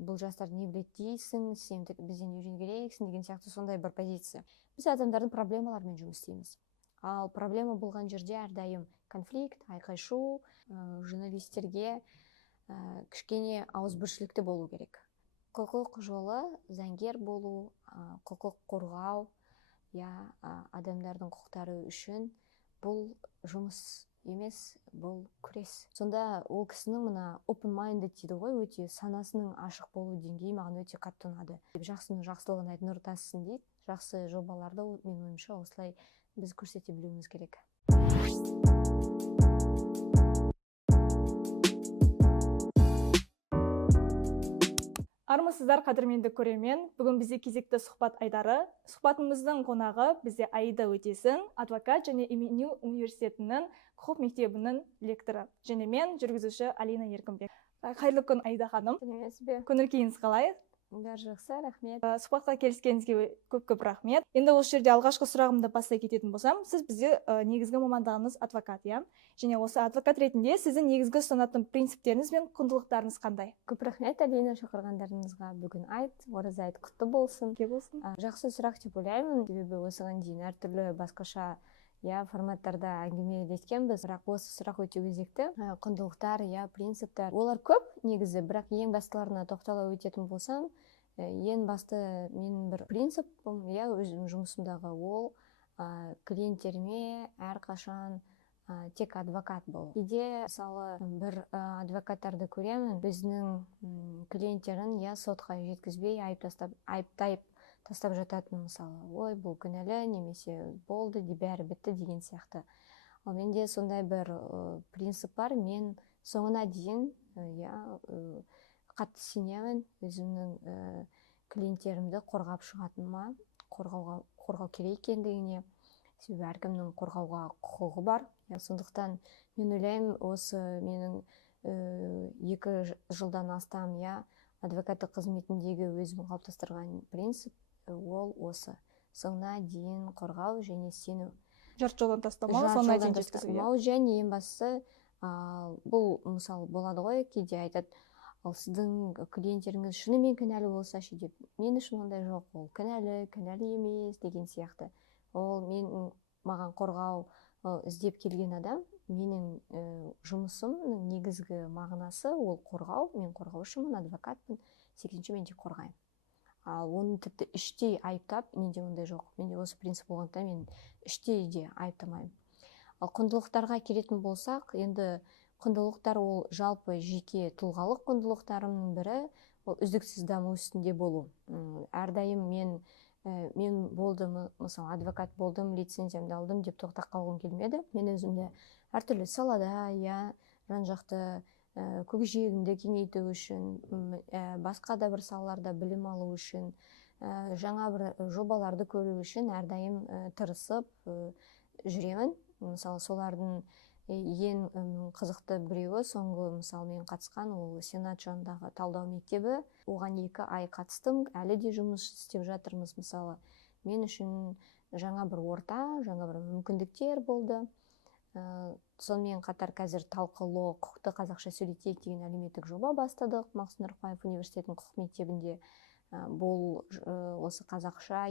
бұл жастар не біледі дейсің, сен бізден үйрену керексің деген сияқты сондай бір позиция. Біз адамдардың проблемаларымен жұмыс істейміз. Ал проблема болған жерде әрдайым конфликт, айқай-шу, журналистерге кішкене ауызбіршілікті болу керек. Құқық жолы заңгер болу, құқық қорғау, адамдардың құқықтары үшін бұл жұмыс емес, бұл күрес. Сонда ол кісінің мына open minded дейді ғой, өте санасының ашық болу деңгейі маған өте қатты ұнады. Жақсының жақсылығын айт, нұр тасысын дейді. Жақсы жобаларды менің ойымша осылай біз көрсете білуіміз керек. Армысыздар, қадірменді көрермен. Бүгін бізде кезекті сұхбат айдары. Сұхбатымыздың қонағы бізде Аида Өтесін, адвокат және МНУ университетінің құқық мектебінің лекторы. Және мен жүргізуші Алина Еркінбек. Қайырлы күн, Аида ханым. Көңіл-күйіңіз қалай? Бәрі жақсы, рахмет. Сұхбатқа келіскеніңізге көп рахмет. Енді осы жерде алғашқы сұрағымды бастай кететін болсам, сіз бізде негізгі мамандығыңыз адвокат, және осы адвокат ретінде сіздің негізгі ұстанатын принциптеріңіз бен құндылықтарыңыз қандай? Көп рахмет, Алина, шақырғандарыңызға. Бүгін ораза айт құтты болсын. Жақсы сұрақ деп ойлаймын, себебі осыған дейін әртүрлі басқаша форматтарда әңгімелескенбіз, бірақ осы сұрақ өте өзекті. Құндылықтар, принциптер, олар көп негізі, бірақ ең бастыларына тоқтала өтетін болсам, ең басты менің бір принципім, өзім жұмысымдағы ол клиенттеріме әрқашан тек адвокат болу. Кейде мысалы бір адвокаттарды көремін, өзінің клиенттерін сотқа жеткізбей айыптап тастап жататын, мысалы, ой, бұл күнәлі, немесе болды, бәрі бітті деген сияқты. Ал менде сондай бір принцип бар, мен соңына дейін қатты сенемін өзімнің клиенттерімді қорғап шығатыныма, қорғау керек екендігіне, себебі әркімнің қорғауға құқығы бар. Сондықтан мен ойлаймын, осы менің 2 жылдан астам адвокаттық қызметіндегі өзім қалыптастырған принцип ол осы: соңына дейін қорғау және сену. Жарты жолдан тастамау, соңына дейін жеткізу. Және ең бастысы, бұл мысалы болады ғой, кейде айтады, ал сіздің клиенттеріңіз шынымен кінәлі болса ше деп. Мен үшін ондай жоқ, ол кінәлі емес деген сияқты. Ол маған қорғау іздеп келген адам, менің жұмысымның негізгі мағынасы ол қорғау. Мен қорғаушымын, адвокатпын, секілден мен де қорғаймын. Ал оны тіпті іштей айыптап, менде ондай жоқ. Менде осы принцип болғандықтан мен іштей де айыптамаймын. Ал құндылықтарға келетін болсақ, енді құндылықтар ол жалпы жеке тұлғалық құндылықтарымның бірі, ол үздіксіз даму үстінде болу. Әрдайым мен болдым, мысалы, адвокат болдым, лицензиямды алдым деп тоқтап қалғым келмеді. Мен өзімді әртүрлі салада, жан-жақты көкжиегімді кеңейту үшін, басқа да бір салаларда білім алу үшін, жаңа бір жобаларды көру үшін әрдайым тырысып жүремін. Мысалы, солардың ең қызықты біреуі, соңғы мысалы мен қатысқан, ол Сенат жанындағы талдау мектебі. Оған 2 ай қатыстым, әлі де жұмыс істеп жатырмыз. Мысалы, мен үшін жаңа бір орта, жаңа бір мүмкіндіктер болды. Сонымен қатар қазір талқылы құқықты қазақша сөйлетейік деген әлеуметтік жоба бастадық Мақсұт Нұрпаев университетінің құқық мектебінде. Бұл осы қазақша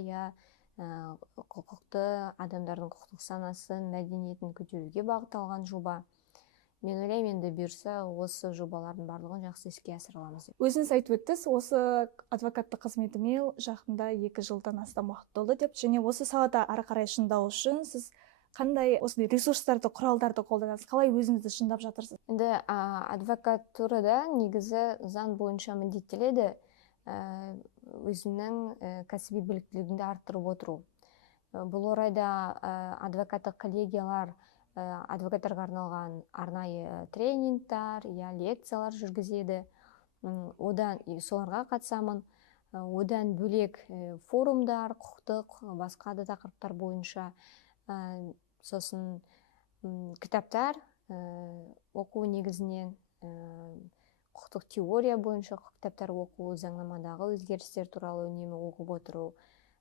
құқықты, адамдардың құқықтық санасын, мәдениетін көтеруге бағытталған жоба. Мен ойлаймын, енді бұйырса осы жобалардың барлығын жақсы іске асыра аламыз деп. Өзіңіз айтып өттіңіз, осы адвокаттық қызметіме жақында 2 жылдан астам уақыт болды деп, және осы салада ары қарай шыңдау үшін сіз қандай осындай ресурстарды, құралдарды қолданасыз, қалай өзіңізді шыңдап жатырсыз? Енді адвокатурада негізі заң бойынша міндеттеледі өзінің кәсіби біліктілігіңді арттырып отыру. Бұл орайда адвокаттық коллегиялар адвокаттарға арналған арнайы тренингтар, лекциялар жүргізеді. Соларға қатысамын. Одан бөлек форумдар, құқықтық, басқа да тақырыптар бойынша, сосын кітаптар оқу негізінен, құқықтық теория бойынша кітаптар оқу, заңнамадағы өзгерістер туралы үнемі оқып отыру,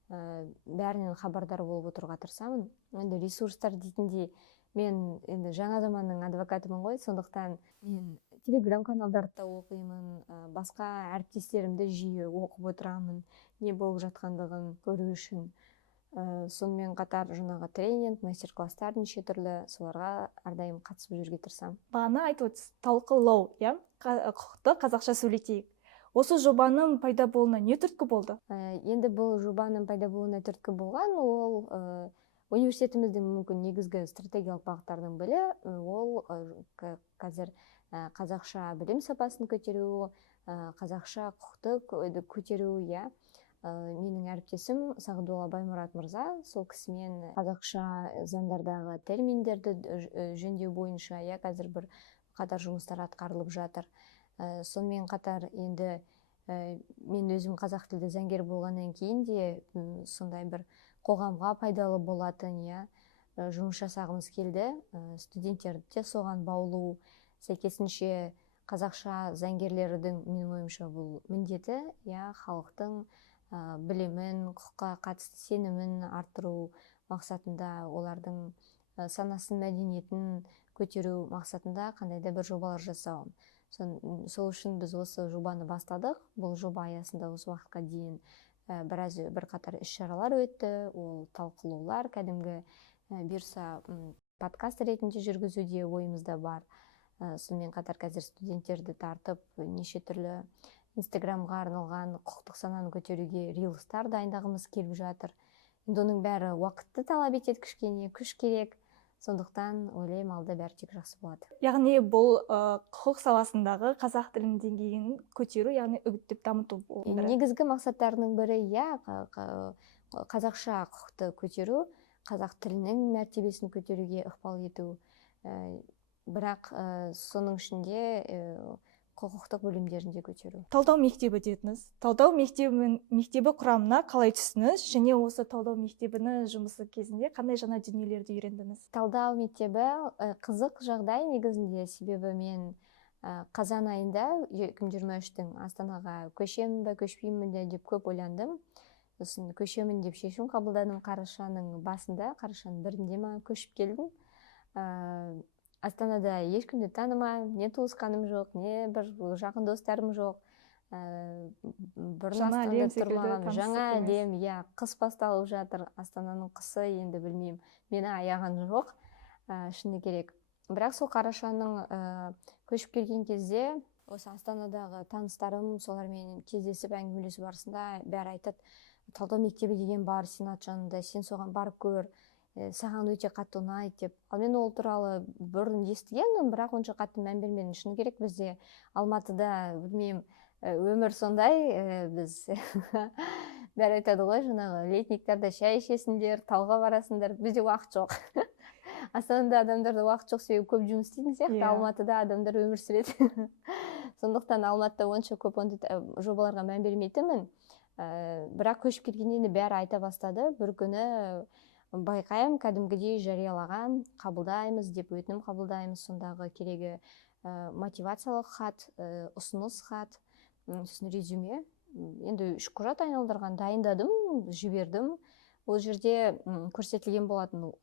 бәрінен хабардар болып отыруға тырысамын. Енді ресурстар дейтіндей, мен енді жаңа заманның адвокатымын ғой, сондықтан мен телеграм каналдарды да оқимын, басқа әріптестерімді жиі оқып отырамын, не болып жатқандығын көру үшін. Сонымен қатар жаңағы тренинг, мастер-класстар неше түрлі, соларға әрдайым қатысып жүруге тырысамын. Бағана айтып отырсыз, талқылау, иә, құқықты қазақша сөйлетейік. Осы жобаның пайда болуына не түрткі болды? Енді бұл жобаның пайда болуына түрткі болған, ол университетіміздің мүмкін негізгі стратегиялық бағыттардың бірі, ол қазір қазақша білім сапасын көтеру, қазақша құқықты көтеру, иә. Менің әріптесім Сағдулла Баймұрат мырза, сол кісімен қазақша заңдардағы терминдерді жөндеу бойынша, иә, қазір бір қатар жұмыстар атқарылып жатыр. Сонымен қатар енді мен өзім қазақ тілді заңгер болғаннан кейін де сондай бір қоғамға пайдалы болатын, иә, жұмыс жасағымыз келді. Студенттерді де соған баулу, сәйкесінше қазақша заңгерлердің, менің ойымша, бұл міндеті, иә, халықтың білімін, құқыққа қатысты сенімін арттыру мақсатында, олардың санасын, мәдениетін көтеру мақсатында қандай да бір жобалар жасау. Сол үшін біз осы жобаны бастадық. Бұл жоба аясында осы уақытқа дейін бірқатар іс-шаралар өтті. Ол талқылаулар, кәдімгі бұйырса подкаст ретінде жүргізуде ойымызда бар. Сонымен қатар қазір студенттерді тартып неше түрлі инстаграмға арналған құқықтық сананы көтеруге рилстар дайындағымыз келіп жатыр. Енді оның бәрі уақытты талап етеді, кішкене күш керек. Сондықтан ойлаймын, алда бәрі тек жақсы болады. Яғни бұл құқық саласындағы қазақ тілінің деңгейін көтеру, яғни үгіттеп дамыту. Негізгі мақсаттарының бірі, иә, қазақша құқықты көтеру, қазақ тілінің мәртебесін көтеруге ықпал ету. Бірақ соның ішінде құқықтық бөлімдерінде көтеру. Талдау мектебі дедіңіз. Талдау мектебі құрамына қалай түстіңіз, және осы талдау мектебінің жұмысы кезінде қандай жаңа дүниелерді үйрендіңіз? Талдау мектебі қызық жағдай негізінде, себебі мен қазан айында 2023-тің Астанаға көшемін бе, көшпеймін бе деп көп ойландым. Сосын көшемін деп шешім қабылдадым. Қарашаның басында, қарашаның бірінде ма көшіп келдім. Астанада ешкімді танымаймын, не туысқаным жоқ, не бір жақын достарым жоқ. Жаңа әлем секілді жаңа әлем, иә, қыс басталып жатыр. Астананың қысы, енді білмеймін, мені аяған жоқ, шыны керек. Бірақ сол қарашаның көшіп келген кезде, осы Астанадағы таныстарым солармен кездесіп әңгімелесу барысында бәрі айтады, талдау мектебі деген бар Сенат жанында, сен соған барып көр, саған өте қатты ұнайды деп. Ал мен ол туралы бұрын естігенмін, бірақ онша қатты мән бермедім. Шыны керек, бізде Алматыда, білмеймін, өмір сондай, біз бәрі айтады ғой, жаңағы летниктарда шай ішесіңдер, тауға барасыңдар, бізде уақыт жоқ. Астанада адамдарда уақыт жоқ, себебі көп жұмыс істейтін сияқты, Алматыда адамдар өмір сүреді. Сондықтан Алматыда онша көп ондай жобаларға мән бермейтінмін. Бірақ көшіп келгеннен бәрі айта бастады. Бір күні байқаймын, кәдімгідей жариялаған, қабылдаймыз деп өтінім қабылдаймыз, сондағы керегі мотивациялық хат, ұсыныс хат, сосын резюме. Енді 3 құжат айналдырған, дайындадым, жібердім. Ол жерде көрсетілген болатын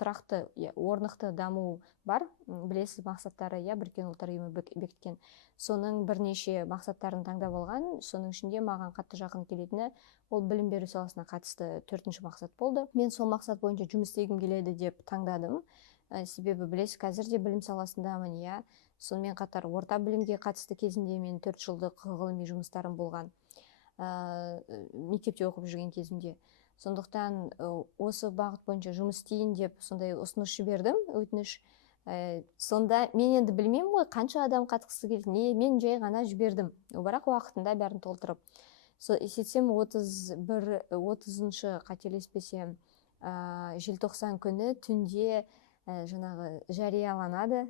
тұрақты, орнықты даму бар, білесіз мақсаттары, Біріккен ұлттар ұйымы бекіткен. Соның бірнеше мақсаттарын таңдап алған, соның ішінде маған қатты жақын келетіні ол білім беру саласына қатысты 4-ші мақсат болды. Мен сол мақсат бойынша жұмыс істегім келеді деп таңдадым. Себебі білесіз, қазір де білім саласындамын, сонымен қатар орта білімге қатысты кезінде мен 4 жылдық ғылыми жұмыстарым болған, мектепте оқып жүрген кезімде. Сондықтан осы бағыт бойынша жұмыс істейін деп сондай ұсыныс жібердім, өтініш. Сонда мен енді білмеймін ғой, қанша адам қатысқысы келді, мен жай ғана жібердім, бірақ уақытында бәрін толтырып. Сөйтсем 30-шы қателеспесем желтоқсан күні түнде жаңағы жарияланады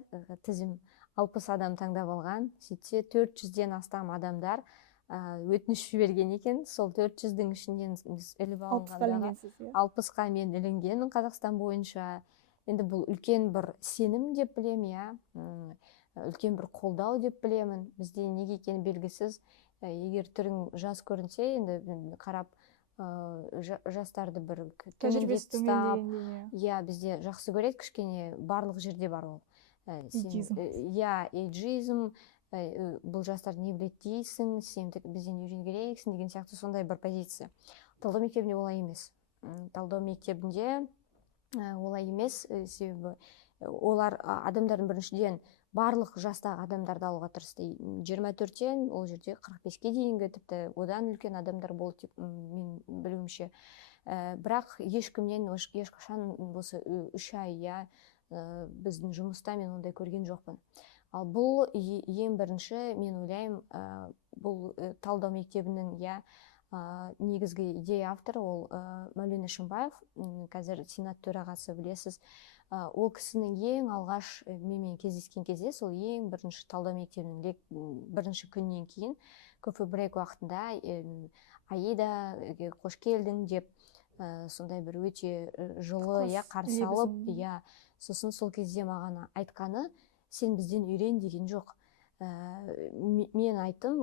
тізім, 60 адам таңдап алған. Сөйтсе 400-ден астам адамдар өтініш жіберген екен. Сол 400-дің ішінен іліп алынғандағы 60-қа мен ілінгенмін Қазақстан бойынша. Енді бұл үлкен бір сенім деп білем, үлкен бір қолдау деп білемін. Бізде неге екені белгісіз. Егер түрің жас көрінсе, енді қарап жастарды бір тәжірибесі тастап, төмен иә, бізде жақсы көреді, кішкене барлық жерде бар ол. Эйджизм. Иә, эйджизм, бұл жастар не біледі дейсің, сен бізден үйрену керексің деген сияқты сондай бір позиция. Талдау мектебінде олай емес. Талдау мектебінде олай емес, себебі олар адамдардың біріншіден барлық жастағы адамдарды алуға тырысты. 24-тен ол жерде 45-ке дейінгі, тіпті одан үлкен адамдар болды деп мен білуімше. Бірақ ешкімнен ешқашан осы 3 ай біздің жұмыста мен ондай көрген жоқпын. Ал бұл ең бірінші, мен ойлаймын, бұл талдау мектебінің негізгі идея авторы ол Мәулен Әшімбаев, қазір сенат төрағасы, білесіз. Ол кісінің ең алғаш менімен кездескен кезде, сол ең бірінші талдау мектебінің бірінші күннен кейін кофе брейк уақытында Аида, қош келдің деп сондай бір өте жылы қарсы алып, сосын сол кезде маған айтқаны, сен бізден үйрен деген жоқ. Мен айттым,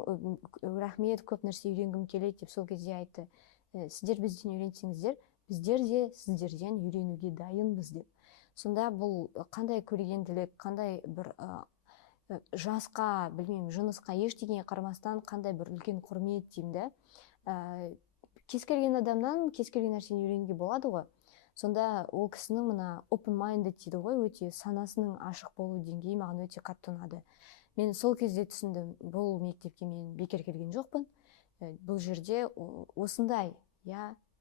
рахмет, көп нәрсе үйренгім келеді деп сол кезде айтты. Сіздер бізден үйренсеңіздер, біздер де сіздерден үйренуге дайынбыз деп. Сонда бұл қандай көргенділік, қандай бір жасқа, білмеймін, жынысқа ештеңеге қарамастан қандай бір үлкен құрмет деймін да. Кез келген адамнан кез келген нәрсені үйренуге болады ғой. Сонда ол кісінің мына open minded дейді ғой, өте санасының ашық болу деңгейі маған өте қатты ұнады. Мен сол кезде түсіндім, бұл мектепке мен бекер келген жоқпын. Бұл жерде осындай,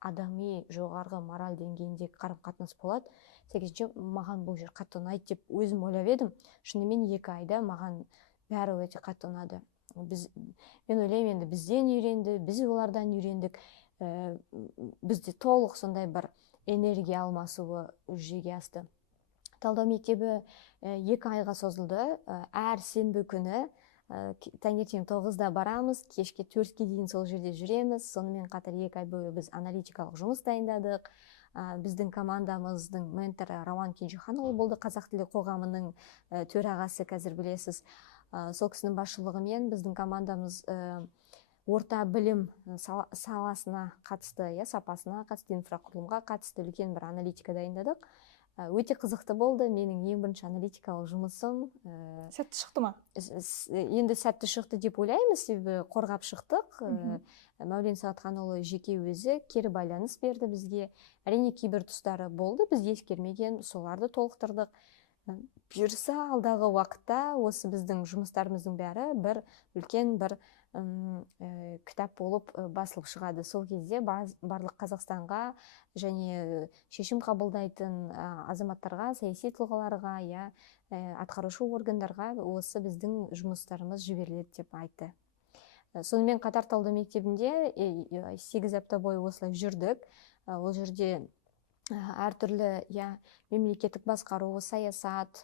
адами жоғарғы мораль деңгейінде қарым-қатынас болады. Сәйкесінше маған бұл жер қатты ұнайды деп өзім ойлап едім. Шынымен 2 айда маған бәрі өте қатты ұнады. Мен ойлаймын, енді бізден үйренді, біз олардан үйрендік. Бізде толық сондай бір энергия алмасуы жүзеге асты. Талдау мектебі 2 айға созылды. Әр сенбі күні таңертең 9-да барамыз, кешке 4-ке дейін сол жерде жүреміз. Сонымен қатар 2 ай бойы біз аналитикалық жұмыс дайындадық. Біздің командамыздың менторы Рауан Кенжеханұлы болды, қазақ тілі қоғамының төрағасы, қазір білесіз. Сол кісінің басшылығымен біздің командамыз орта білім саласына қатысты, сапасына қатысты, инфрақұрылымға қатысты үлкен бір аналитика дайындадық. Өте қызықты болды. Менің ең бірінші аналитикалық жұмысым. Сәтті шықты ма? Енді сәтті шықты деп ойлаймыз, себебі қорғап шықтық. Мәулен Сағатханұлы жеке өзі кері байланыс берді бізге. Әрине кейбір тұстары болды, біз ескермеген, соларды толықтырдық. Бұйырса алдағы уақытта осы біздің жұмыстарымыздың бәрі бір үлкен бір кітап болып басылып шығады. Сол кезде барлық Қазақстанға және шешім қабылдайтын азаматтарға, саяси тұлғаларға, атқарушы органдарға осы біздің жұмыстарымыз жіберіледі деп айтты. Сонымен қатар талдау мектебінде 8 апта бойы осылай жүрдік. Ол жерде әртүрлі мемлекеттік басқару, саясат,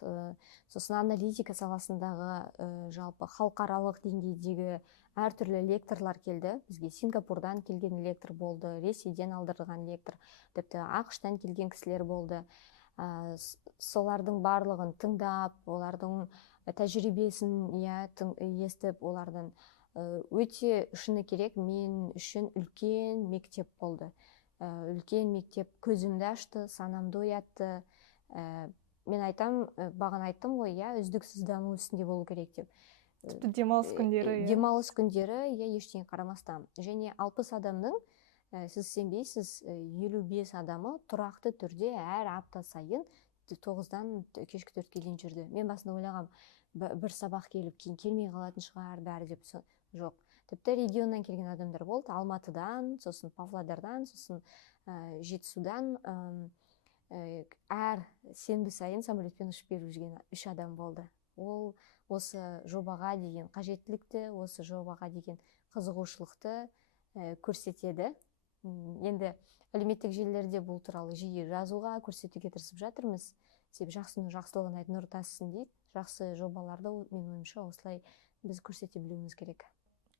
сосын аналитика саласындағы жалпы халықаралық деңгейдегі әртүрлі лекторлар келді. Бізге Сингапурдан келген лектор болды, Ресейден алдырған лектор, тіпті ақш-тан келген кісілер болды. Солардың барлығын тыңдап, олардың тәжірибесін естіп, олардан өте шыны керек, мен үшін үлкен мектеп болды. Үлкен мектеп көзімді ашты, санамды оятты. Мен айтам, бағана айттым ғой, үздіксіз даму үстінде болу керек деп. Тіпті демалыс күндері. Демалыс күндері, ештеңе қарамастан. Және 60 адамның, сіз сенбейсіз, 55 адамы тұрақты түрде әр апта сайын 9-дан кешкі 4-ке дейін жүрді. Мен басында ойлағам, бір сабақ келіп, кейін келмей қалатын шығар бәрі деп. Жоқ. Тіпті регионнан келген адамдар болды. Алматыдан, сосын Павлодардан, сосын Жетісудан әр сенбі сайын самолетпен ұшып келіп жүрген 3 адам болды. Ол осы жобаға деген қажеттілікті, осы жобаға деген қызығушылықты көрсетеді. Енді әлеуметтік желілерде бұл туралы жиі жазуға, көрсетуге тырысып жатырмыз. Себебі жақсының жақсылығын айт, нұр тасысын дейді. Жақсы жобаларды менің ойымша осылай біз көрсете білуіміз керек.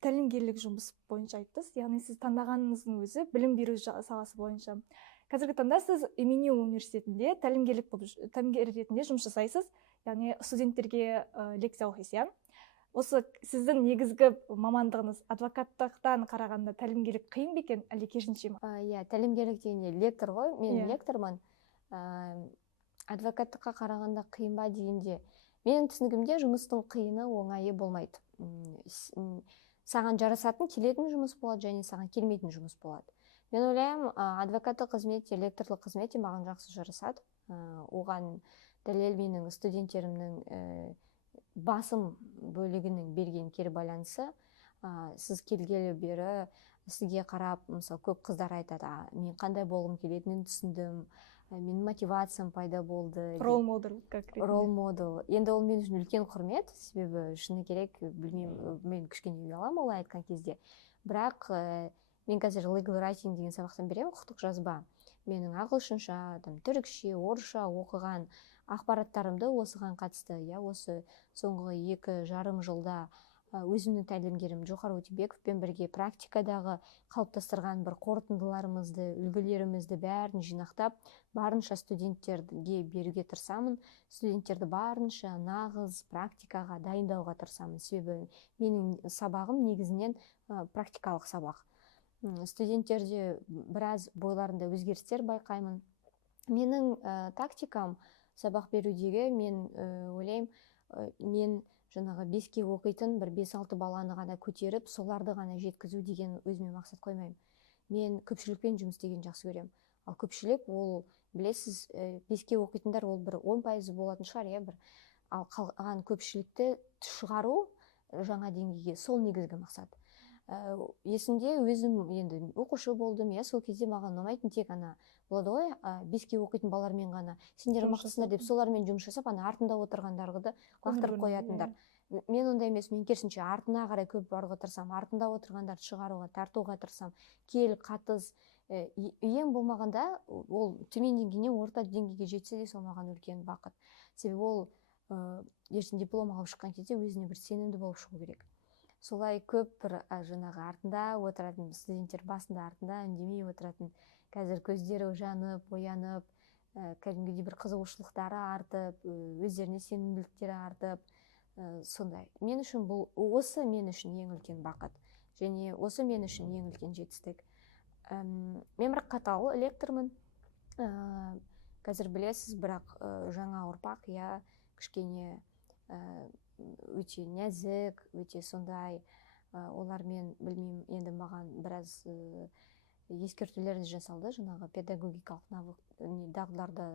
Тәлімгерлік жұмыс бойынша айттыңыз, яғни сіз таңдағаныңыздың өзі білім беру саласы бойынша. Қазіргі таңда сіз МНУ университетінде тәлімгер ретінде жұмыс жасайсыз, яғни студенттерге лекция оқисыз. осы сіздің негізгі мамандығыңыз адвокаттықтан қарағанда тәлімгерлік қиын ба екен, әлде керісінше ма? Иә, тәлімгерлік дегенде лектор ғой, мен Иә. лектормын. Адвокаттыққа қарағанда қиын ба дегенде, менің түсінігімде жұмыстың қиыны оңайы болмайды. Саған жарасатын келетін жұмыс болады және саған келмейтін жұмыс болады. Мен ойлаймын, адвокаттық қызмет, лекторлық қызмет маған жақсы жарасады. Оған дәлел менің студенттерімнің басым бөлігінің берген кері байланысы. Сіз келгелі бері сізге қарап, мысалы, көп қыздар айтады, мен қандай болғым келетінін түсіндім, менің мотивациям пайда болды. Рол модел как Рол модел. Енді ол мен үшін үлкен құрмет, себебі шыны керек, білмеймін, мен кішкене ұяламын олай айтқан кезде. Бірақ мен қазір legal writing деген сабақтан беремін, құқықтық жазба. Менің ағылшынша, түрікше, орысша оқыған ақпараттарымды осыған қатысты, осы соңғы 2,5 жылда өзімнің тәлімгерім Джохар Өтебековпен бірге практикадағы қалыптастырған бір қорытындыларымызды, үлгілерімізді бәрін жинақтап, барынша студенттерге беруге тырысамын. Студенттерді барынша нағыз практикаға дайындауға тырысамын. Себебі менің сабағым негізінен практикалық сабақ. Студенттерде біраз бойларында өзгерістер байқаймын. Менің тактикам сабақ берудегі, мен ойлаймын, мен жаңағы 5-ке оқитын бір 5-6 баланы ғана көтеріп, соларды ғана жеткізу деген өзіме мақсат қоймаймын. Мен көпшілікпен жұмыс істеген жақсы көремін. Ал көпшілік, ол, білесіз, 5-ке оқитындар ол бір 10% болатын шығар, бір. Ал қалған көпшілікті шығару жаңа деңгейге, сол негізгі мақсат. Есімде өзім енді оқушы болдым, сол кезде маған ұнамайтын тек болады ғой, 5-ке оқитын балалармен ғана сендер мықтысыңдар деп солармен жұмыс жасап, артында отырғандарды лақтырып қоятындар. Мен ондай емес, мен керісінше артына қарай көп баруға тырысам, артында отырғандарды шығаруға, тартуға тырысам. Кел, қатыз, ең болмағанда ол төмен деңгейінен орта деңгейге жетсе де сол маған үлкен бақыт. Себебі ол ертең диплом алып шыққан кезде өзіне бір сенімді болып шығу керек. Солай көп бір жаңағы артында отыратын студенттер, басында артында үндемей отыратын, қазір көздері жанып, оянып, кәдімгідей бір қызығушылықтары артып, өздеріне сенімділіктері артып, сондай. Мен үшін осы мен үшін ең үлкен бақыт, және осы мен үшін ең үлкен жетістік. Мен бірақ қатал лектормын. Қазір білесіз, бірақ жаңа ұрпақ, кішкене өте нәзік, өте сондай, олармен, білмеймін, енді маған біраз ескертулер жасалды, жаңағы педагогикалық дағдыларды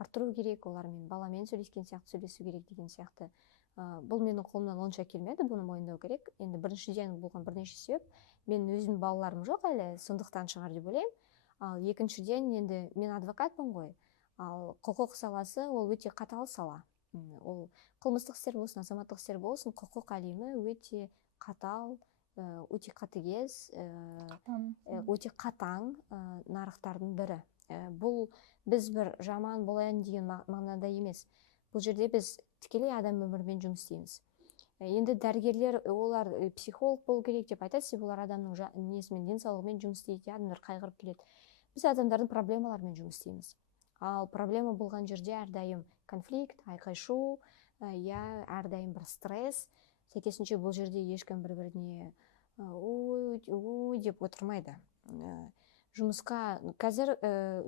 арттыру керек, олармен баламен сөйлескен сияқты сөйлесу керек деген сияқты. Бұл менің қолымнан онша келмеді, бұны мойындау керек. Енді біріншіден болған бірнеше себеп, мен өзім балаларым жоқ әлі, сондықтан шығар деп ойлаймын. Ал екіншіден, енді мен адвокатпын ғой, ал құқық саласы ол өте қатал сала. Ол қылмыстық істер болсын, азаматтық істер болсын, құқық әлемі өте қатал, өте қатыгез, өте қатаң нарықтардың бірі. Бұл біз бір жаман болайын деген мағынада емес. Бұл жерде біз тікелей адам өмірімен жұмыс істейміз. Енді дәрігерлер, олар психолог болу керек деп айтады, себебі олар адамның несімен, денсаулығымен жұмыс істейді, адамдар қайғырып келеді. Біз адамдардың проблемаларымен жұмыс істейміз. Ал проблема болған жерде әрдайым конфликт, айқай-шу, әрдайым бір стресс. Сәйкесінше бұл жерде ешкім бір-біріне деп отырмайды. Жұмысқа қазір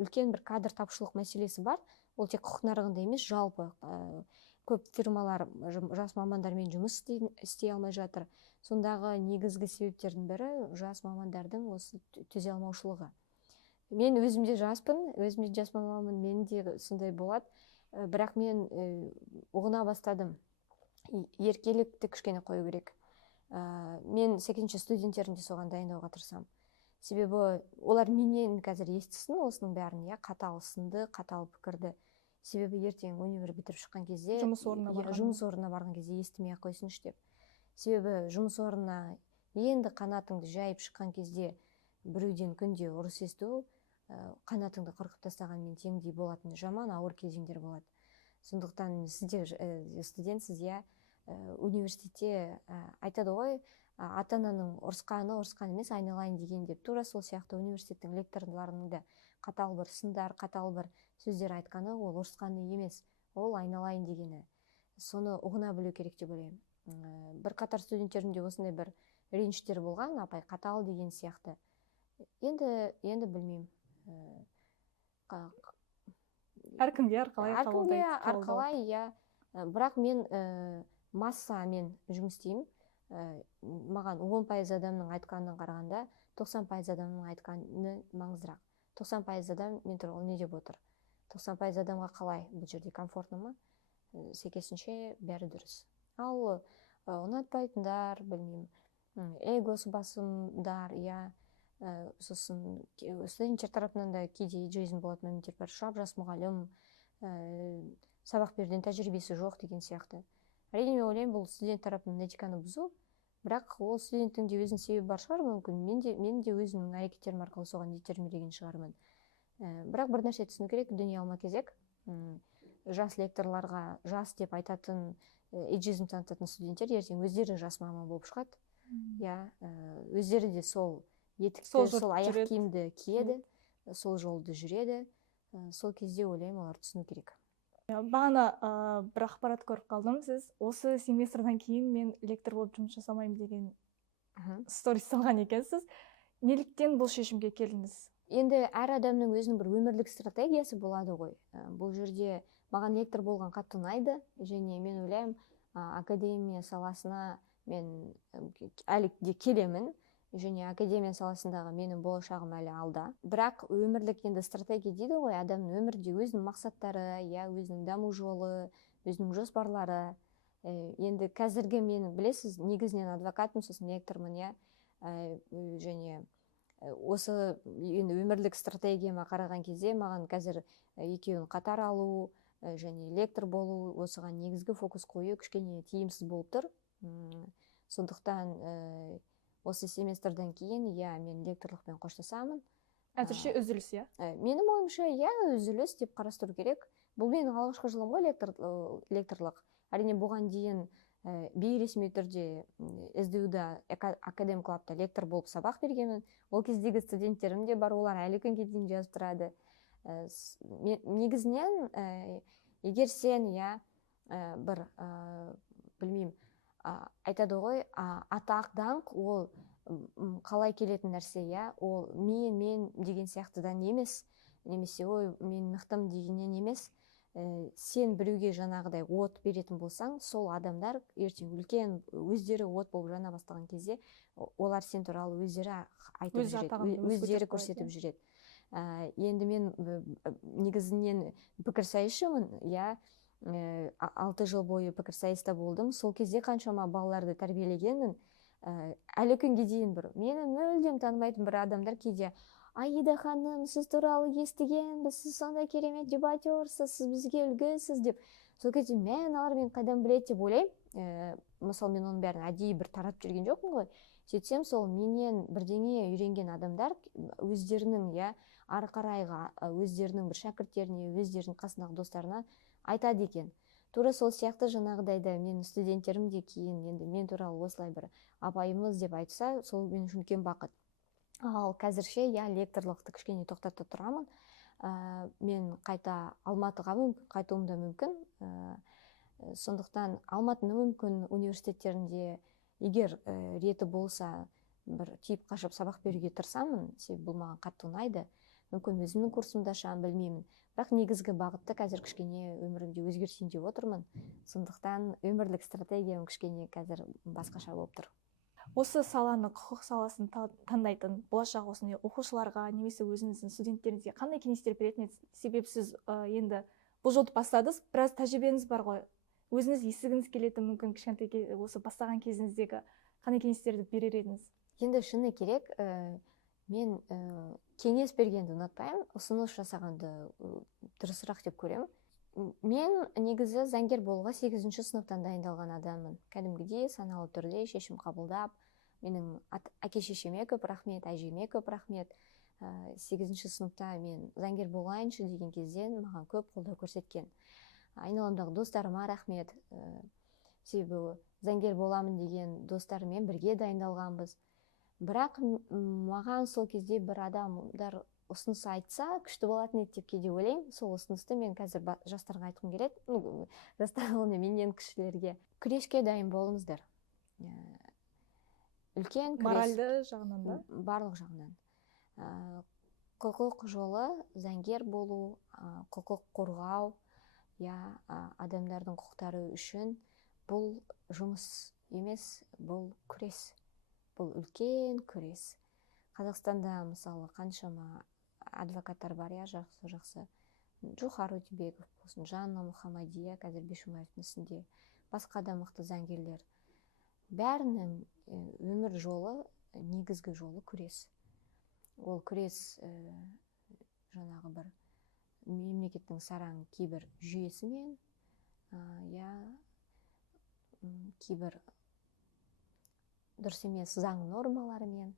үлкен бір кадр тапшылық мәселесі бар. Ол тек құқық нарығында емес, жалпы көп фирмалар жас мамандармен жұмыс істей алмай жатыр. Сондағы негізгі себептердің бірі жас мамандардың осы төзе алмаушылығы. Мен өзімде жаспын, өзімде жас маманмын, мен де сондай болады. Бірақ мен ұғына бастадым, еркелікті кішкене қою керек. Мен сәйкесінше студенттерімді соған дайындауға тырысамын. Себебі олар менен қазір естісін осының бәрін, қатал сынды, қатал пікірді. Себебі ертең универ бітіріп шыққан кезде, жұмыс орнына барған кезде естімей қойсыншы деп. Себебі жұмыс орнына енді қанатыңды жайып шыққан кезде біреуден күнде ұрыс есту, қанатыңды қырқып тастағанмен теңдей болатын жаман ауыр кезеңдер болады. Сондықтан сіздер студентсіз, университетте айтады ғой, ата-ананың ұрысқан емес, айналайын деген деп. Тура сол сияқты университеттің лекторларының да қатал бір сындар, қатал бір сөздер айтқаны, ол ұрысқаны емес, ол айналайын дегені. Соны ұғына білу керек деп ойлаймын. бір қатар студенттерімде осындай бір реніштер болған, апай қатал деген сияқты. Енді білмеймін. Әркімге әрқалай, иә. Бірақ мен массамен жұмыс істеймін. Маған 10% адамның айтқанынан қарағанда 90% адамның айтқаны маңыздырақ. 90% адам мен туралы не деп отыр? 90% адамға қалай? Бұл жерде комфортны ма? Сәйкесінше бәрі дұрыс. Ал ұнатпайтындар, білмеймін, эгосы басымдар, иә. Сосын студенттер тарапынан да кейде иджизм болады, моменттер бар. Жас мұғалім, сабақ беруден тәжірибесі жоқ деген сияқты. Әрине мен ойлаймын, бұл студент тарапынан этиканы бұзу, бірақ ол студенттің де өзінің себебі бар шығар, мүмкін. Мен де өзімнің әрекеттерім арқылы соған итермелеген шығармын. Бірақ бір нәрсе түсіну керек, дүние алма-кезек. Жас лекторларға жас деп айтатын, эйджизм танытатын студенттер ертең өздері жас маман болып шығады. Иә, өздері де сол етікті, сол аяқ киімді киеді, сол жолды жүреді. Сол кезде ойлаймын, олар түсіну керек. Бағана бір ақпарат көріп қалдым, сіз осы семестрдан кейін мен лектор болып жұмыс жасамаймын деген сторис салған екенсіз. Неліктен бұл шешімге келдіңіз? Енді әр адамның өзінің бір өмірлік стратегиясы болады ғой. Бұл жерде маған лектор болған қатты ұнайды, және мен ойлаймын, академия саласына мен әлі де келемін, және академия саласындағы менің болашағым әлі алда. Бірақ өмірлік енді стратегия дейді ғой, адамның өмірде өзінің мақсаттары, я өзінің даму жолы, өзінің жоспарлары. Енді қазіргі мен білесіз, негізінен адвокатпын, сосын лектормын, я. Және осы енді өмірлік стратегияма қараған кезде маған қазір екеуін қатар алу және лектор болу, осыған негізгі фокус қою кішкене тиімсіз болып тұр. Сондықтан осы семестрден кейін, иә, мен лекторлықпен қоштасамын. Әзірше үзіліс, иә? Менің ойымша, иә, үзіліс деп қарастыру керек. Бұл менің алғашқы жылым ғой лекторлық. Әрине бұған дейін бейресми түрде СДУ-да академ клабта лектор болып сабақ бергенмін. Ол кездегі студенттерім де бар, олар әлі күнге дейін жазып тұрады. Негізінен, егер сен, иә, бір, білмеймін, айтады ғой, атақ, даңқ, ол қалай келетін нәрсе, иә, ол мен деген сияқтыдан емес, немесе ой, мен мықтым дегеннен емес. Сен біреуге жаңағыдай от беретін болсаң, сол адамдар ертең үлкен өздері от болып жана бастаған кезде, олар сен туралы өздері айтып жүреді, өздері көрсетіп жүреді. Енді мен негізінен пікірсайысшымын, иә, 6 жыл бойы пікірсайыста болдым. Сол кезде қаншама балаларды тәрбиелегенмін. Әлі күнге дейін бір мені мүлдем танымайтын бір адамдар кейде Аида ханым, сіз туралы естігенбіз, сіз сондай керемет дебатерсіз, сіз бізге үлгісіз деп. Сол кезде алармен қайдан біледі деп ойлаймын. Мысалы, мен оның бәрін әдейі бір таратып жүрген жоқпын ғой. Сөйтсем, сол менен бірдеңе үйренген адамдар өздерінің, иә, ары қарайға өздерінің бір шәкірттеріне, өздерінің қасындағы достарына айтады екен. Тура сол сияқты жаңағыдай да менің студенттерім де кейін енді мен туралы осылай бір апайымыз деп айтса, сол мен үшін үлкен бақыт. Ал қазірше, я лекторлықты кішкене тоқтатып тұрамын. Мен қайта Алматыға қайтуым да мүмкін. Сондықтан Алматының мүмкін университеттерінде егер реті болса, бір тиіп қашып сабақ беруге тырысамын, себебі бұл маған қатты ұнайды. Мүмкін өзімнің курсымда ашамын, білмеймін. Бірақ негізгі бағытты қазір кішкене өмірімде өзгертейін деп отырмын. Сондықтан өмірлік стратегиям кішкене қазір басқаша болып тұр. Осы саланы, құқық саласын таңдайтын болашақ осындай оқушыларға немесе өзіңіздің студенттеріңізге қандай кеңестер беретін едіңіз? Себебі сіз енді бұл жолды бастадыңыз, біраз тәжірибеңіз бар ғой. Өзіңіз естігіңіз келетін мүмкін кішкентай осы бастаған кезіңіздегі қандай кеңестерді берер едіңіз? Енді шыны керек, мен кеңес бергенді ұнатпаймын, ұсыныс жасағанды дұрысырақ деп көремін. Мен негізі заңгер болуға 8-ші сыныптан дайындалған адаммын. Кәдімгідей саналы түрде шешім қабылдап, менің әке-шешеме көп рахмет, әжеме көп рахмет. 8-ші сыныпта мен заңгер болайыншы деген кезден маған көп қолдау көрсеткен. Айналамдағы достарыма рахмет. Себебі заңгер боламын деген достарымен бірге дайындалғанбыз. бірақ маған сол кезде бір адамдар ұсыныс айтса күшті болатын еді деп кейде ойлаймын. Сол ұсынысты мен қазір жастарға айтқым келеді. Жастарға менен кішілерге күреске дайын болыңыздар. Үлкен күрес. Моральды жағынан да? Барлық жағынан. Құқық жолы заңгер болу, құқық қорғау, адамдардың құқықтары үшін бұл жұмыс емес, бұл күрес. Бұл үлкен күрес. Қазақстанда мысалы қаншама адвокаттар бар, жақсы. Жухар Өтебеков болсын, Жанна Мұхамадия, қазір Бишімбаевтың ісінде, басқа да мықты заңгерлер. Бәрінің өмір жолы, негізгі жолы күрес. Ол күрес жаңағы бір мемлекеттің сараң кейбір жүйесімен, кейбір дұрыс емес заң нормаларымен,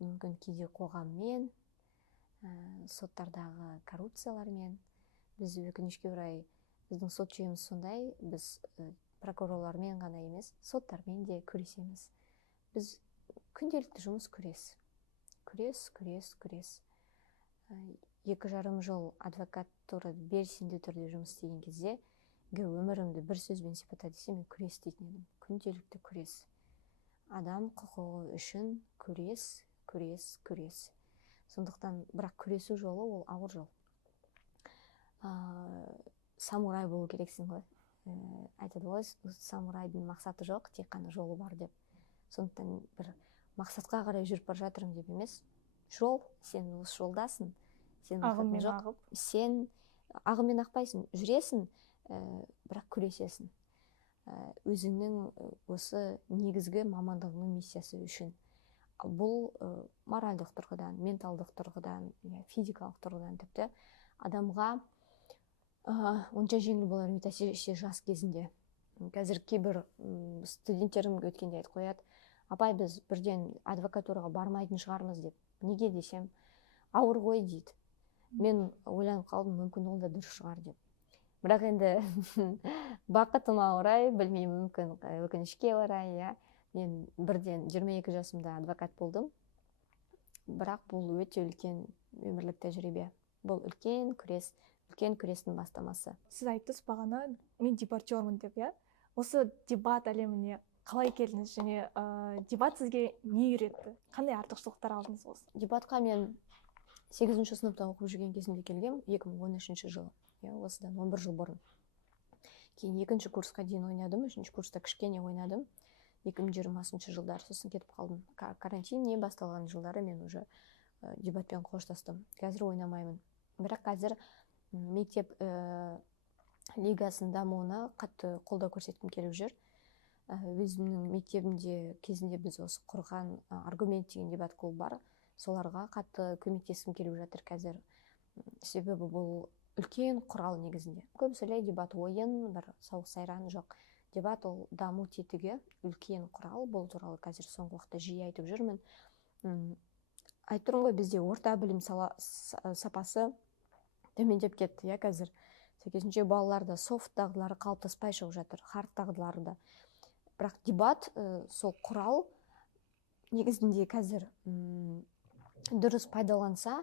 мүмкін кейде қоғаммен, соттардағы коррупциялармен. Біз өкінішке орай, біздің сот жүйеміз сондай, біз прокурорлармен ғана емес, соттармен де күресеміз. Біз күнделікті жұмыс күрес. Күрес. 2,5 жыл адвокатурада белсенді түрде жұмыс істеген кезде, өмірімді бір сөзбен сипаттады десе, мен күрес дейтін едім. Күнделікті күрес. Адам құқығы үшін күрес. Сондықтан, бірақ күресу жолы ол ауыр жол. Самурай болу керексің ғой. Айтады ғой, самурайдың мақсаты жоқ, тек қана жолы бар деп. Сондықтан бір мақсатқа қарай жүріп бара жатырмын деп емес. Жол, сен осы жолдасың. Ағыммен ағып. Сен ағыммен ақпайсың, жүресің, бірақ күресесің. Өзіңнің осы негізгі мамандығының миссиясы үшін. Бұл моральдық тұрғыдан, менталдық тұрғыдан, физикалық тұрғыдан тіпті адамға онша жеңіл болар ма еді жас кезінде. Қазір кейбір студенттерім өткенде айтып қояды, апай, біз бірден адвокатураға бармайтын шығармыз деп. Неге десем, ауыр ғой дейді. Мен ойланып қалдым, мүмкін ол да дұрыс шығар деп. Бірақ енді бақытыма орай, білмеймін, мүмкін өкінішке орай, мен бірден 22 жасымда адвокат болдым. Бірақ бұл өте үлкен өмірлік тәжірибе. Бұл үлкен күрестің бастамасы. Сіз айттыңыз бағана, мен дебатермын деп, Осы дебат әлеміне қалай келдіңіз және дебат сізге не үйретті? Қандай артықшылықтар алдыңыз осы? Дебатқа мен 8-ші сыныпта оқып жүрген кезімде келгем, 2013 жылы. Осыдан 11 жыл бұрын. Кейін 2-ші курсқа дейін ойнадым, 3-ші курста кішкене ойнадым. 2020 жылдар, сосын кетіп қалдым. Карантин не басталған жылдары мен уже дебатпен қоштастым. Қазір ойнамаймын. Бірақ қазір мектеп лигасын дамуына қатты қолдау көрсеткім келіп жүр. Өзімнің мектебімде кезінде біз осы құрған аргумент деген дебат клуб бар. Соларға қатты көмектескім келіп жатыр қазір. Себебі бұл үлкен құрал негізінде. Көп сөйлей дебат ойын, бір сауық сайран жоқ. Дебат ол даму тетігі, үлкен құрал. Бұл туралы қазір соңғы уақытта жиі айтып жүрмін. Айтып тұрмын ғой, бізде орта білім сапасы төмендеп кетті, қазір. Сәйкесінше балаларда софт дағдылары қалыптаспай шығып жатыр, хард дағдылары да. Бірақ дебат сол құрал негізінде қазір дұрыс пайдаланса,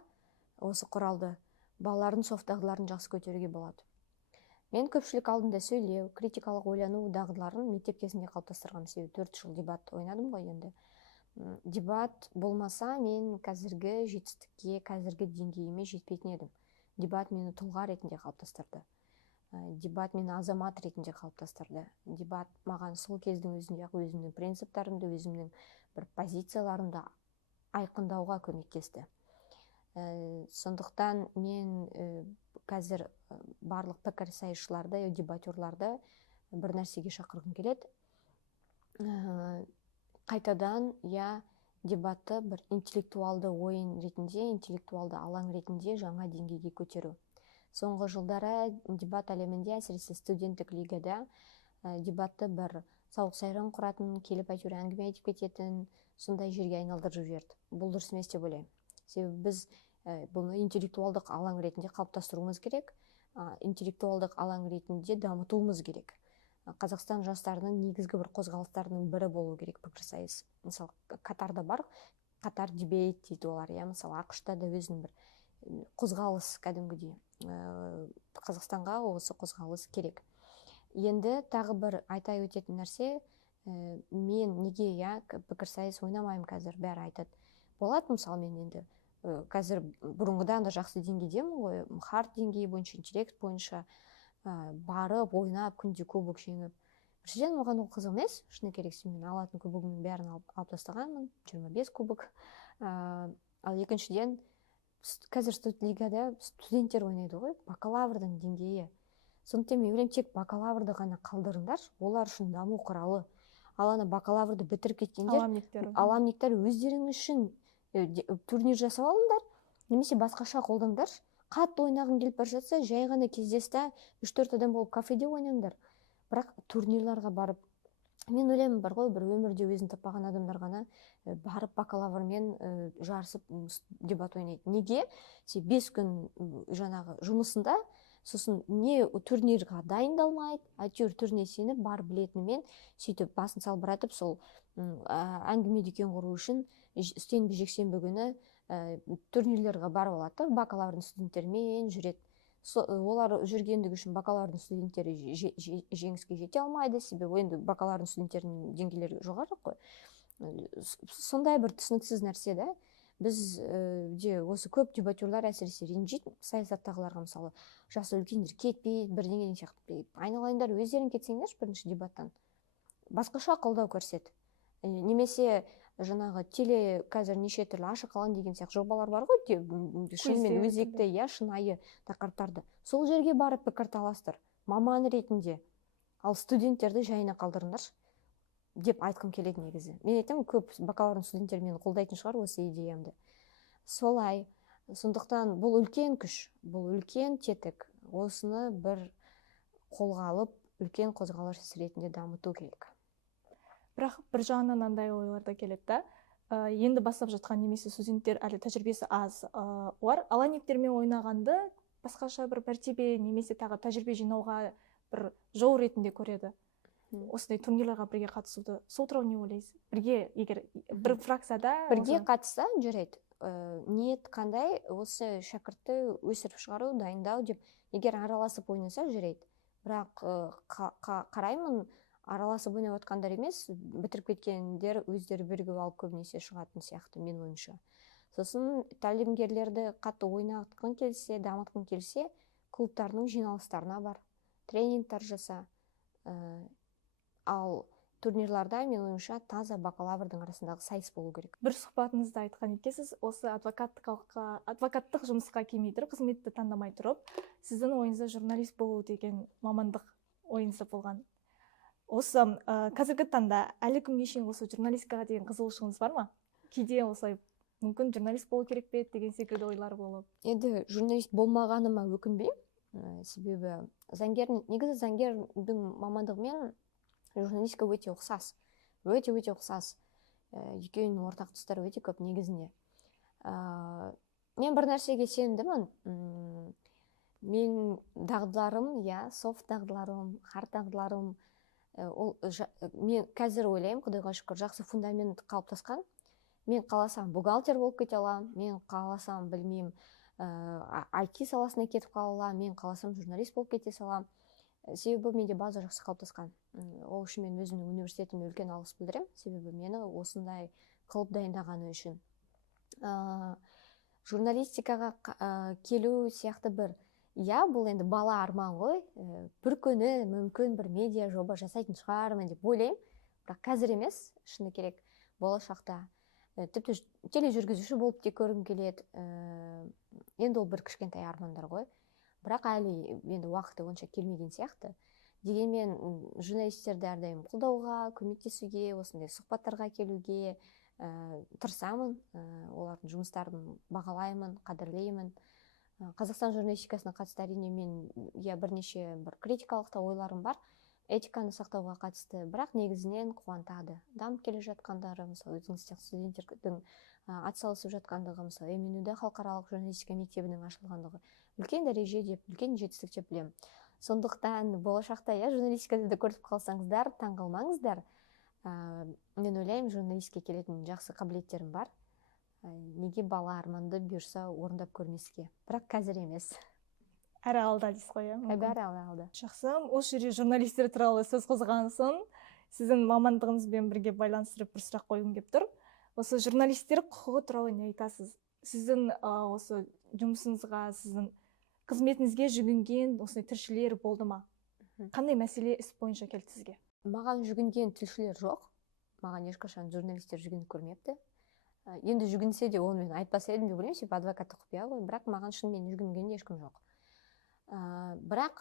осы құралды балалардың софт дағдыларын жақсы көтеруге болады. Мен көпшілік алдында сөйлеу, критикалық ойлану дағдыларын мектеп кезінде қалыптастырғам. 4 жыл дебат ойнадым ғой енді. Дебат болмаса, мен қазіргі жетістікке, қазіргі деңгейіме жетпейтін едім. Дебат мені тұлға ретінде қалыптастырды. Дебат мені азамат ретінде қалыптастырды. Дебат маған сол кездің өзінде өзімнің принциптарымды, өзімнің бір позицияларымды айқындауға көмектесті. Сондықтан мен қазір барлық пікір сайысшыларды, дебатерларды бір нәрсеге шақырғым келеді. Қайтадан дебатты бір интеллектуалды ойын ретінде, интеллектуалды алаң ретінде жаңа деңгейге көтеру. Соңғы жылдары дебат әлемінде, әсіресе студенттік лигада, дебатты бір сауық сайран құратын, келіп әйтеуір әңгіме айтып кететін, сондай жерге айналдырып жіберді. Бұл дұрыс емес деп ойлаймын. Себебі біз бұны интеллектуалдық алаң ретінде қалыптастыруымыз керек, интеллектуалдық алаң ретінде дамытуымыз керек. Қазақстан жастарының негізгі бір қозғалыстарының бірі болу керек пікірсайыс. Мысалы Катарда бар, Катар дебейт дейді олар, иә. Мысалы ақш-та да өзінің бір қозғалыс кәдімгідей. Қазақстанға осы қозғалыс керек. Енді тағы бір айта өтетін нәрсе, мен неге пікірсайыс ойнамаймын қазір, бәрі айтады. Болады, мысалы мен енді қазір бұрынғыдан да жақсы деңгейдемін ғой, хард деңгейі бойынша, интеллект бойынша барып ойнап күнде кубок жеңіп. Біріншіден оған ол қызық емес, шыны керек, мен алатын кубогымның бәрін алып тастағанмын, 25 кубок. Ал екіншіден, қазір лигада студенттер ойнайды ғой, бакалаврдың деңгейі. Сондықтан мен ойлаймын, тек бакалаврды ғана қалдырыңдар, олар үшін даму құралы. Ал ана бакалаврды бітіріп кеткендер, аламниктер өздеріңіз үшін турнир жасап алыңдар, немесе басқаша қолдаңдар. Қатты ойнағың келіп бара жатса, жай ғана кездесті 3-4 адам болып кафеде ойнаңдар. Бірақ турнирларға барып, мен ойлаймын, бар ғой, бір өмірде өзін таппаған адамдар ғана барып бакалаврмен жарысып дебат ойнайды. Неге? 5 күн жаңағы жұмысында, сосын не турнирға дайындалмайды, әйтеуір түріне сеніп бар білетінімен сөйтіп басын салбыратып, сол әңгіме дүкен құру үшін сенбі жексенбі күні турнирлерге барып алады, бакалаврдың студенттерімен жүреді. Олар жүргендігі үшін бакалаврдың студенттері жеңіске жете алмайды, себебі енді бакалаврдың студенттерінің деңгейлері жоғары қой. Сондай бір түсініксіз нәрсе да. Біз де осы көп дебатерлар әсіресе ренжиді, саясаттағыларға, мысалы, жасы үлкендер кетпейді, бірдеңе сияқты. Айналайындар, өздерің кетсеңдерші бірінші дебаттан. Басқаша қолдау көрсет. Немесе жаңағы қазір неше түрлі ашық алаң деген сияқты жобалар бар ғой, шынымен өзекті, шынайы тақырыптарды. Сол жерге барып пікір таластыр, маман ретінде. Ал студенттерді жайына қалдырыңдаршы деп айтқым келеді негізі. Мен айтамын, көп бакалаврдың студенттері мені қолдайтын шығар осы идеямды. Солай. Сондықтан бұл үлкен күш, бұл үлкен тетік. Осыны бір қолға алып, үлкен қозғалыс ретінде дамыту керек. Бірақ бір жағынан андай ойлар да келеді да. Енді бастап жатқан немесе студенттер әлі тәжірибесі аз. Олар аланиктермен ойнағанды басқаша бір мәртебе немесе тағы тәжірибе жинауға бір жол ретінде көреді. Осындай турнирларға бірге қатысуды. Сол туралы не ойлайсыз? Бірге, егер бір фракцияда бірге қатысса жарайды. Ниет қандай, осы шәкіртті өсіріп шығару, дайындау деп, егер араласып ойнаса жарайды. Бірақ қараймын, араласып ойнап отқандар емес, бітіріп кеткендер өздері бірігіп алып көбінесе шығатын сияқты, мен ойымша. Сосын тәлімгерлерді қатты ойнатқың келсе, дамытқың келсе, клубтардың жиналыстарына бар, тренингтер жаса. Ал турнирларда, мен ойымша, таза бакалаврдың арасындағы сайыс болу керек. Бір сұхбатыңызда айтқан екенсіз, осы адвокаттық жұмысқа келмей тұрып, қызметті таңдамай тұрып, сіздің ойыңызда журналист болу деген мамандық ойыңызда болған. Осы қазіргі таңда әлі күнге шейін осы журналистикаға деген қызығушылығыңыз бар ма? Кейде осылай мүмкін журналист болу керек пе деген секілді ойлар болып. Енді журналист болмағаныма өкінбеймін, себебі негізі заңгердің мамандығымен журналистика өте ұқсас. Өте ұқсас. Екеуінің ортақ тұстары өте көп негізінде. Мен бір нәрсеге сенімдімін. Мен дағдыларым, софт дағдыларым, хард дағдыларым, мен қазір ойлаймын, Құдайға шүкір, жақсы фундамент қалыптасқан. Мен қаласам бухгалтер болып кете алам, мен қаласам, білмеймін, IT саласына кетіп қала алам, мен қаласам журналист болып кете салам. Себебі менде база жақсы қалыптасқан. Ол үшін мен өзімнің университетіме үлкен алғыс білдірем, себебі мені осындай қылып дайындағаны үшін. Журналистикаға келу сияқты бір, бұл енді бала арман ғой, бір күні мүмкін бір медиа жоба жасайтын шығармын деп ойлаймын, бірақ қазір емес, шыны керек, болашақта. Тіпті тележүргізуші болып те көргім келеді. Енді ол бір кішкентай армандар ғой. Бірақ әлі енді уақыты онша келмеген сияқты. Дегенмен журналистерді әрдайым қолдауға, көмектесуге, осындай сұхбаттарға келуге тырысамын. Олардың жұмыстарын бағалаймын, қадірлеймін. Қазақстан журналистикасына қатысты әрине мен бірнеше критикалық та ойларым бар. Этиканы сақтауға қатысты, бірақ негізінен қуантады. Дамып келе жатқандары, мысалы, өзіңіз сияқты студенттердің атсалысып жатқандығы, мысалы, МНУ-да халықаралық журналистика мектебінің ашылғандығы үлкен дәреже деп, үлкен жетістік деп білемін. Сондықтан болашақта журналистикада көріп қалсаңыздар, таң қалмаңыздар. Мен ойлаймын, журналистке келетін жақсы қабілеттерім бар. Неге бала арманды бұйырса орындап көрмеске. Бірақ қазір емес. Әрі алда дейсіз ғой, Бәрі алда. Жақсы, осы жерде журналистер туралы сөз қозғаған соң, сіздің мамандығыңызбен бірге байланыстырып бір сұрақ қойғым келіп тұр. Осы журналистер құқығы туралы не айтасыз? Сіздің осы жұмысыңызға, сіздің қызметіңізге жүгінген осындай тілшілер болды ма? Қандай мәселе іс бойынша келді сізге? Маған жүгінген тілшілер жоқ. Маған ешқашан журналистер жүгініп көрмепті. Енді жүгінсе де оны мен айтпас едім деп ойлаймын, себебі адвокаттық құпия ғой, бірақ маған шынымен жүгінген ешкім жоқ. Бірақ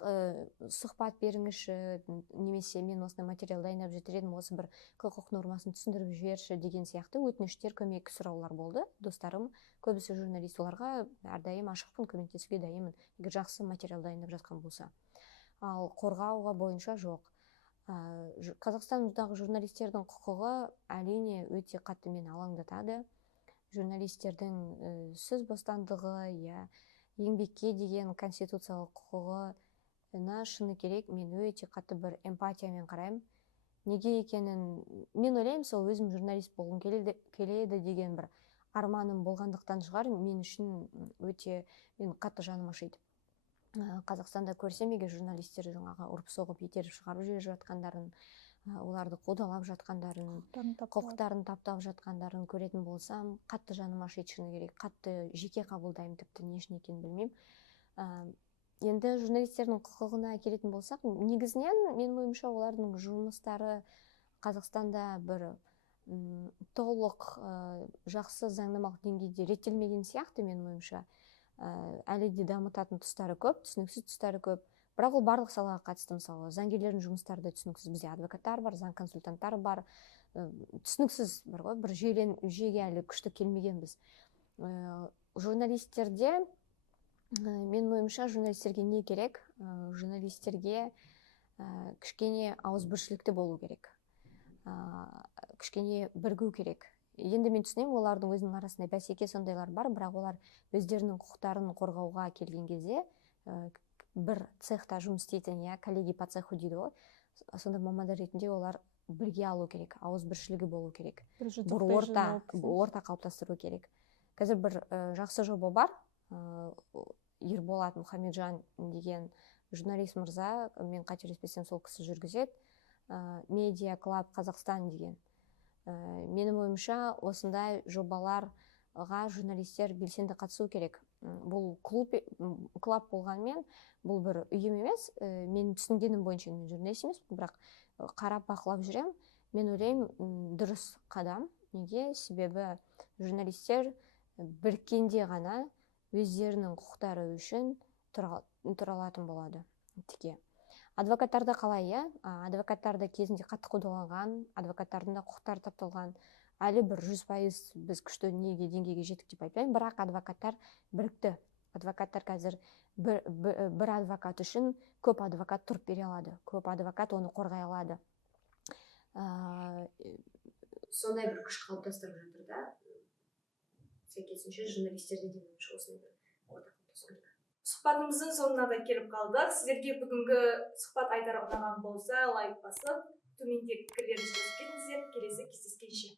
сұхбат беріңізші, немесе мен осындай материал дайындап жатыр едім, осы бір құқық нормасын түсіндіріп жіберші деген сияқты өтініштер, көмек сұраулар болды. Достарым, көбісі журналист, оларға әрдайым ашықпын, көмектесуге дайынмын, егер жақсы материал дайындап жатқан болса. Ал қорғауға бойынша жоқ. Қазақстандағы журналистердің құқығы әрине өте қатты мені алаңдатады. Журналистердің сөз бостандығы, еңбекке деген конституциялық құқығына шыны керек, мен өте қатты бір эмпатиямен қараймын. Неге екенін мен ойлаймын, сол өзім журналист болғым келеді деген бір арманым болғандықтан шығар, мен үшін өте қатты жаным ашиды. Қазақстанда көрсем егер журналистер жаңағы ұрып соғып итеріп шығарып жіберіп жатқандарын, оларды қудалап жатқандарын, құқықтарын таптап жатқандарын көретін болсам, қатты жаным ашиды, шыны керек, қатты жеке қабылдаймын, тіпті не үшін екенін білмеймін. Енді журналистердің құқығына келетін болсақ, негізінен менің ойымша олардың жұмыстары Қазақстанда бір толық жақсы заңнамалық деңгейде реттелмеген сияқты, менің ойымша. Әлі де дамытатын тұстары көп, түсініксіз тұстары көп. Бірақ ол барлық салаға қатысты, мысалы, заңгерлердің жұмыстары да түсініксіз. Бізде адвокаттар бар, заң консультанттары бар. Түсініксіз бар ғой, бір жүйеге әлі күшті келмегенбіз. Журналистерде, менің ойымша, журналистерге не керек? Журналистерге кішкене ауызбіршілікті болу керек. Кішкене бірігу керек. Енді мен түсінемін, олардың өзінің арасында бәсеке сондайлар бар, бірақ олар өздерінің құқықтарын қорғауға келген кезде бір цехта жұмыс істейтін, коллеги по цеху дейді ғой, сонда мамандар ретінде олар бірге алу керек, ауызбіршілігі болу керек, бір орта қалыптастыру керек. Қазір бір жақсы жоба бар, Ерболат Мұхамеджан деген журналист мырза, мен қателеспесем сол кісі жүргізеді, Медиа Клаб Қазақстан деген. Менің ойымша осындай жобаларға журналистер белсенді қатысу керек. Бұл клуб болғанмен, бұл бір ұйым емес, мен түсінгенім бойынша, мен журналист емес, бірақ қарап бақылап жүрем. Мен ойлаймын, дұрыс қадам. Неге? Себебі журналистер біріккенде ғана өздерінің құқықтары үшін тұра алатын болады. Адвокаттарда қалай, адвокаттарда кезінде қатты қудаланған, адвокаттардың да құқықтары тапталған, әлі бір 100% біз күшті деңгейге жеттік деп айтпаймын, бірақ адвокаттар бірікті. Адвокаттар қазір бір адвокат үшін көп адвокат тұрып бере алады, көп адвокат оны қорғай алады. Сондай бір күш қалыптастырып жатыр да, сәйкесінше журналистерде де осындай бір орта қалыптастыру. Сұхбатымыздың соңына да келіп қалдық. Сіздерге бүгінгі сұхбат айтары ұнаған болса, лайк басып, төменде пікірлеріңізді жазып кетіңіздер. Келесі кездескенше.